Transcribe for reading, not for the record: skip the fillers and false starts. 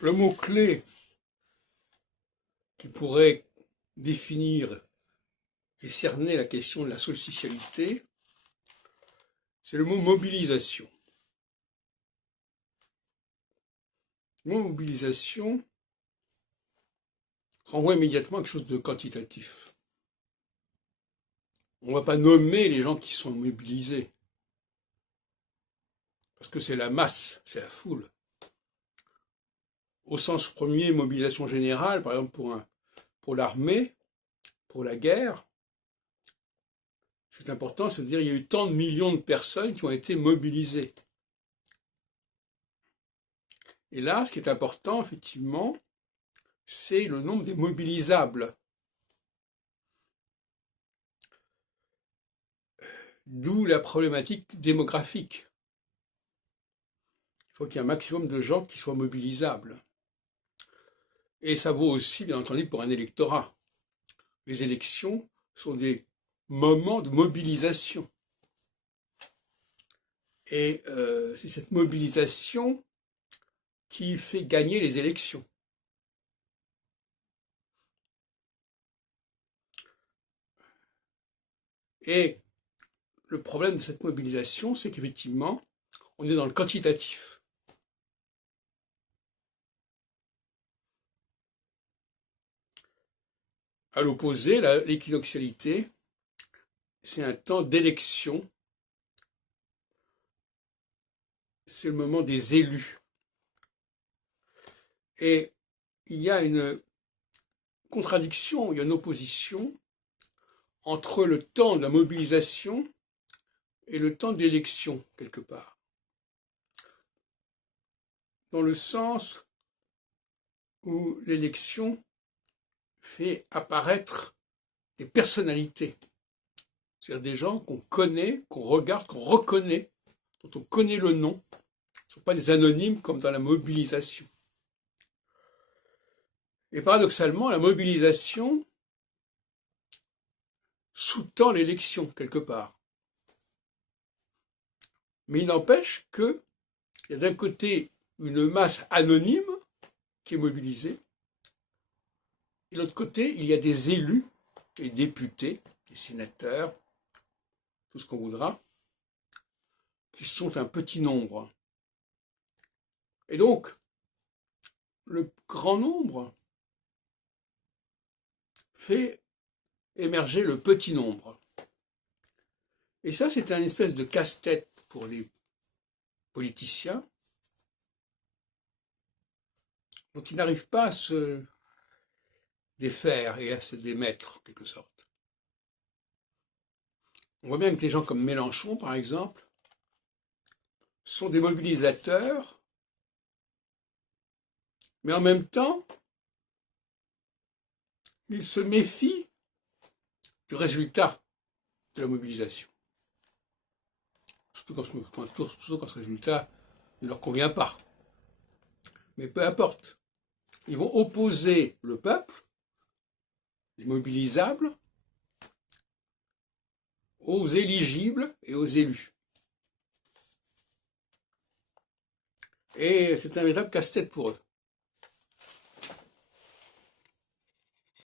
Le mot-clé qui pourrait définir et cerner la question de la solsticialité, c'est le mot mobilisation. Le mot mobilisation renvoie immédiatement à quelque chose de quantitatif. On ne va pas nommer les gens qui sont mobilisés, parce que c'est la masse, c'est la foule. Au sens premier, mobilisation générale, par exemple pour l'armée, pour la guerre, c'est important, c'est de dire qu'il y a eu tant de millions de personnes qui ont été mobilisées. Et là, ce qui est important, effectivement, c'est le nombre des mobilisables. D'où la problématique démographique. Il faut qu'il y ait un maximum de gens qui soient mobilisables. Et ça vaut aussi, bien entendu, pour un électorat. Les élections sont des moments de mobilisation. Et c'est cette mobilisation qui fait gagner les élections. Et le problème de cette mobilisation, c'est qu'effectivement, on est dans le quantitatif. À l'opposé, l'équinoxialité, c'est un temps d'élection, c'est le moment des élus. Et il y a une contradiction, il y a une opposition entre le temps de la mobilisation et le temps de l'élection, quelque part. Dans le sens où l'élection fait apparaître des personnalités, c'est-à-dire des gens qu'on connaît, qu'on regarde, qu'on reconnaît, dont on connaît le nom. Ce ne sont pas des anonymes comme dans la mobilisation. Et paradoxalement, la mobilisation sous-tend l'élection, quelque part. Mais il n'empêche qu'il y a d'un côté une masse anonyme qui est mobilisée, et de l'autre côté, il y a des élus, des députés, des sénateurs, tout ce qu'on voudra, qui sont un petit nombre. Et donc, le grand nombre fait émerger le petit nombre. Et ça, c'est un espèce de casse-tête pour les politiciens, dont ils n'arrivent pas à se défaire et à se démettre, en quelque sorte. On voit bien que des gens comme Mélenchon, par exemple, sont des mobilisateurs, mais en même temps, ils se méfient du résultat de la mobilisation. Surtout quand ce résultat ne leur convient pas. Mais peu importe. Ils vont opposer le peuple, les mobilisables, aux éligibles et aux élus. Et c'est un véritable casse-tête pour eux.